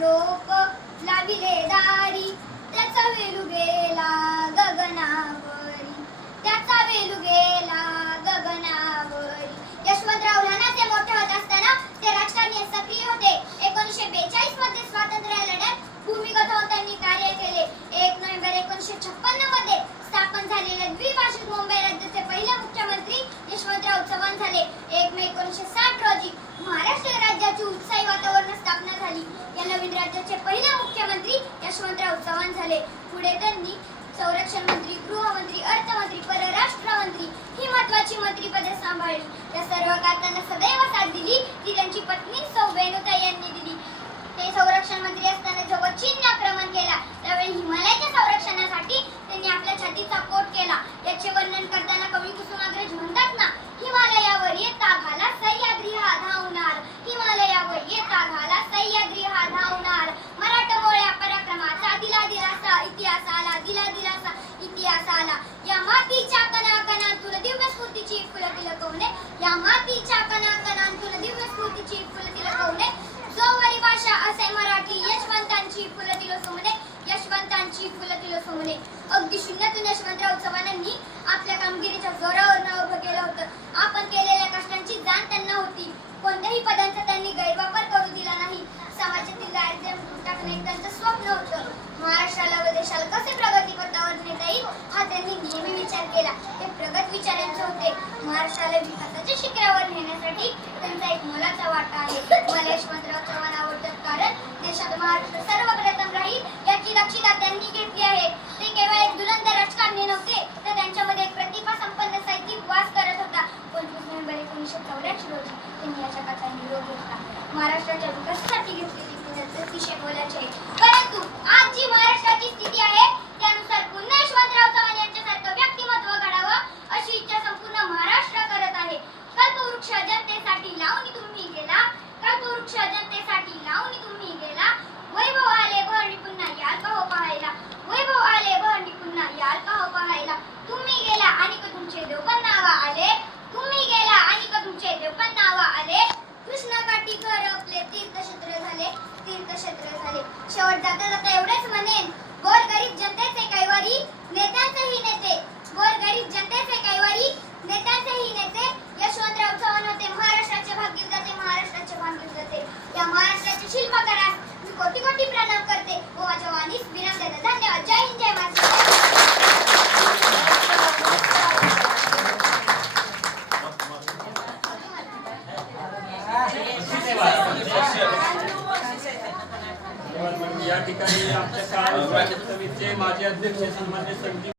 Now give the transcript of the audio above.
रोप la Vella दारी, त्याचा वेलू गेला गगनावरी, त्याचा वेलू गेला गगनावरी. यशवंतराव लहानाचे मोठे होत असताना ते राजकारणी सक्रिय होते. 1942 मध्ये स्वातंत्र्य लढ्यात भूमिगत होऊन त्यांनी कार्य केले. 1 नोव्हेंबर 1956 मध्ये स्थापन झालेल्या द्विभाषिक मुंबई राज्याचे पहिले मुख्यमंत्री यशवंतराव चव्हाण झाले. 1 मे 1960 रोजी महाराष्ट्र राज्याची उत्साही वातावरण स्थापना झाली. या नवीन राज्याचे पहिले मुख्यमंत्री यशवंतराव चव्हाण झाले. पुढे त्यांनी संरक्षण मंत्री, गृहमंत्री, अर्थमंत्री, परराष्ट्र मंत्री ही महत्त्वाची मंत्रिपदे सांभाळली. या सर्व कारणांना सदैव साथ दिली ती त्यांची पत्नी सौ वेणुताई यांनी दिली. ते संरक्षण मंत्री असताना जेव्हा चीनने आक्रमण केला त्यावेळी हिमालयाच्या संरक्षणासाठी त्यांनी आपल्या छातीचा कोट केला. याचे वर्णन करताना कवी कुसुमाग्रज म्हणतात ना, हिमालयावर येता घाला सह्याद्री हा धावणार, हिमालयावर येता घाला सह्याद्री हा धावणार, मराठमोळ्या पराक्रमाचा दिला दिलासा इतिहास आला, दिला दिलासा इतिहास आला. या मातीच्या कणाकणातून दिव्य स्फूर्तीची फुलं तिलकवणे, या मातीच्या कणाकणातून दिव्य स्फूर्तीची फुलं तिलकवणे, जोवरी भाषा असे मराठी यशवंतांची फुलं तिलसोमणे, यशवंतांची फुलं तिलसोमणे. अगदी शून्यातून यशवंतराव चव्हाणांनी आपल्या कामगिरीच्या जोरावर नाव उभं केलं होतं. आपण केलेल्या कष्टांची जाण त्यांना होती. कोणत्याही पदांचा त्यांनी गैरवापर करू दिला नाही. समाजातील दारिद्र्य टाकणे एक त्यांचं स्वप्न होतं. महाराष्ट्राला व देशाला कसे प्रगती पथावर नेता येईल हा त्यांनी नेहमी विचार केला. ते प्रगत विचारांचे होते. महाराष्ट्राला विकासाच्या शिखरावर नेण्यासाठी त्यांचा एक मोलाचा वाटा आहे. मला यशवंतराव चव्हाण आवडतात कारण देशात महाराष्ट्र सर्वप्रथम राहील याची दक्षता त्यांनी घेतली आहे. ते केवळ एक धुरंधर राजकारणी नव्हते, तर त्यांच्यामध्ये एक प्रतिभा संपन्न साहित्यिक वास करत होता. 25 नोव्हेंबर 1984 रोजी त्यांनी या जगाचा निरोप घेतला. महाराष्ट्राच्या विकासासाठी घेतलेली पुण्यात अतिशय मोलाची आहे. परंतु आज जी महाराष्ट्राची स्थिती आहे त्यानुसार पुन्हा यशवंतराव चव्हाण यांच्यासारखं व्यक्तिमत्व घडावं अशी इच्छा संपूर्ण महाराष्ट्र करत आहे. कल्पवृक्ष जनतेसाठी लावून तुम्ही गेला, कल्पवृक्ष जनतेसाठी लावून तुम्ही गेला, वैभव आले बहरणी पुन्हा याल का हो पाहायला, वैभव आले बहरणी पुन्हा याल का हो पाहायला. तुम्ही गेला आणि तुमचे देव पण नावा आले, तुम्ही गेला आणि तुमचे देव पण नावा आले, कृष्णाकाठी घर आपले तीर्थक्षेत्र झाले, तीर्थक्षेत्र झाले. शेवट जाता जाता एवढेच म्हणेन, गोरगरीब जनतेचे कैवारी नेत्यांचेही नेते, गोरगरीब जनतेचे कैवारी नेत्यांचेही नेते यशवंतराव चव्हाण होते. महाराष्ट्राचे भाग्यविधाते, महाराष्ट्राचे भाग्यविधाते. या महाराष्ट्राचे शिल्पकारास मी कोटी कोटी प्रणाम करते व माझ्या वाणीस विराम देते. धन्यवाद. जय हिंद, जय महाराष्ट्र. या ठिकाणी आमच्या शाळा माजी अध्यक्ष सन्मान्य संदीप